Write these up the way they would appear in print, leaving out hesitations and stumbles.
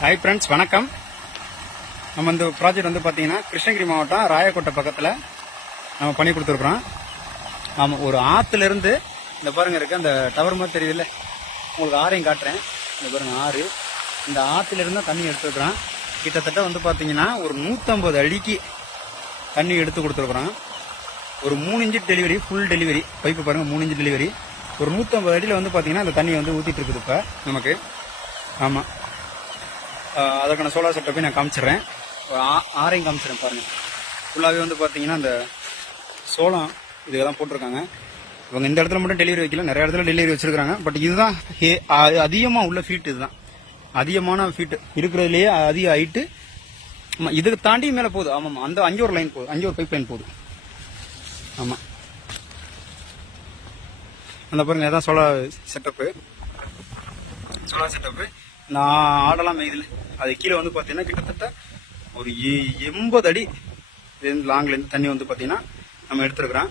Hi friends, வணக்கம். நம்ம இந்த ப்ராஜெக்ட் வந்து பார்த்தீங்கன்னா கிருஷ்ணகிரி மாவட்டம் ராயக்கோட்டை பக்கத்தில் நம்ம பண்ணி கொடுத்துருக்குறோம். ஆமாம், ஒரு ஆற்றுலேருந்து இந்த பாருங்க இருக்குது அந்த டவர் மாதிரி தெரியுதுல்ல, உங்களுக்கு ஆறையும் காட்டுறேன். இந்த பாருங்க ஆறு, இந்த ஆற்றுலேருந்து தண்ணி எடுத்துருக்குறோம். கிட்டத்தட்ட வந்து பார்த்தீங்கன்னா ஒரு 150 அடிக்கு தண்ணி எடுத்து கொடுத்துருக்குறோம். ஒரு 3 inch delivery, full delivery pipe பாருங்கள், 3 இன்ச்சு டெலிவரி. ஒரு 150 அடியில் வந்து பார்த்தீங்கன்னா அந்த தண்ணி வந்து ஊற்றிட்டு இருக்குது இப்போ நமக்கு. ஆமாம், அதற்கான சோலார் செட்டப்பையும் நான் காமிச்சிடுறேன். ஆறையும் காமிச்சிடுறேன் பாருங்கள். ஃபுல்லாகவே வந்து பார்த்தீங்கன்னா அந்த சோளம் இதுக்கு தான் போட்டிருக்காங்க. இவங்க இந்த இடத்துல மட்டும் டெலிவரி வைக்கல, நிறைய இடத்துல டெலிவரி வச்சிருக்காங்க. பட் இதுதான் அதிகமாக உள்ள ஃபீட், இதுதான் அதிகமான ஃபீட் இருக்கிறதுலேயே அதிக ஹைட்டு. இதுக்கு தாண்டி மேலே போகுது. ஆமாம், அந்த 5 ஒரு லைன் போகுது, 5 ஒரு பைப் லைன் போகுது. ஆமாம், அந்த பாருங்க அதான் சோலார் செட்டப்பு. நான் ஆடெல்லாம் மேய்தல, அது கீழே வந்து பார்த்தீங்கன்னா கிட்டத்தட்ட ஒரு 80 அடி லாங்லேருந்து தண்ணி வந்து பார்த்தீங்கன்னா நம்ம எடுத்துருக்குறோம்.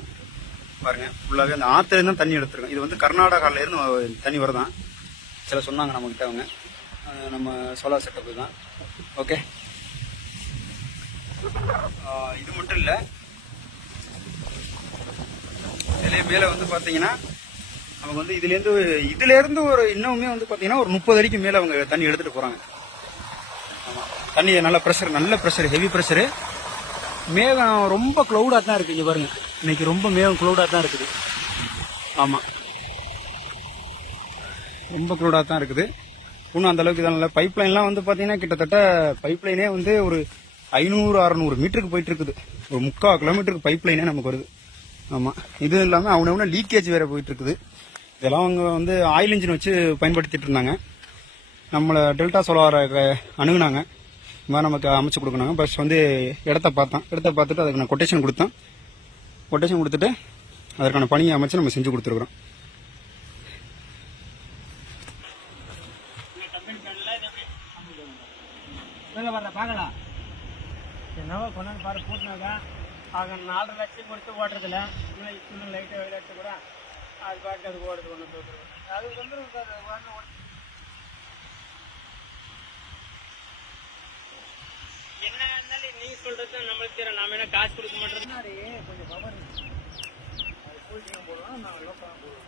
பாருங்கள், ஃபுல்லாகவே அந்த ஆற்றுலேருந்து தான் தண்ணி எடுத்துருக்கோம். இது வந்து கர்நாடகாவிலேருந்து தண்ணி வருதான் சில சொன்னாங்க நம்மக்கிட்ட அவங்க. நம்ம சோலார் செட்டப்பு தான். ஓகே, இது மட்டும் இல்லை, இதுலேயே மேலே வந்து பார்த்தீங்கன்னா அவங்க வந்து இதுலேருந்து ஒரு இன்னுமே வந்து பார்த்தீங்கன்னா ஒரு 30 அடிக்கு மேலே அவங்க தண்ணி எடுத்துகிட்டு போகிறாங்க. ஆமாம், தண்ணி நல்ல ப்ரெஷர், ஹெவி ப்ரெஷரு. மேகம் ரொம்ப க்ளௌடாக தான் இருக்குது. இங்கே பாருங்கள், இன்னைக்கு ரொம்ப மேகம் க்ளௌடாக தான் இருக்குது. ஆமாம், ரொம்ப க்ளௌடாக தான் இருக்குது. இன்னும் அந்த அளவுக்கு தான் இல்லை. பைப் லைன்லாம் வந்து பார்த்தீங்கன்னா கிட்டத்தட்ட பைப் லைனே வந்து ஒரு 500-600 மீட்டருக்கு போயிட்டு இருக்குது. ஒரு 3/4 கிலோமீட்டருக்கு பைப் லைனே நமக்கு வருது. ஆமாம், இது இல்லாமல் அவனை லீக்கேஜ் வேறு போயிட்டு இருக்குது. இதெல்லாம் அவங்க வந்து ஆயில் இன்ஜின் வச்சு பயன்படுத்திட்டு இருந்தாங்க. நம்மளை டெல்டா சோலாரை அணுகுனாங்க, இந்த மாதிரி நமக்கு அமைச்சு கொடுக்குனாங்க. பஸ் வந்து இடத்த பார்த்துட்டு அதுக்கு நான் கொட்டேஷன் கொடுத்துட்டு அதற்கான பணியை அமைச்சு நம்ம செஞ்சு கொடுத்துருக்குறோம். பார்க்கலாம் என்னவோ கொண்டாந்து பாரு போட்டுனாக்கா ஆக 4.5 லட்சம் கொடுத்து ஓட்டுறதில்ல. இன்னும் லைட்டாக விளையாட்டு கூட அது பாட்டு அது ஓடுது ஒன்று தோற்றுருவோம். அது வந்து என்ன இருந்தாலும் நீ சொல்றது நம்மளுக்கு தெரியும். நாம என்ன காசு கொடுக்க மாட்டோம். கொஞ்சம் பவர் அது போடுவோம், நான் லோக்கல் போடுவோம்.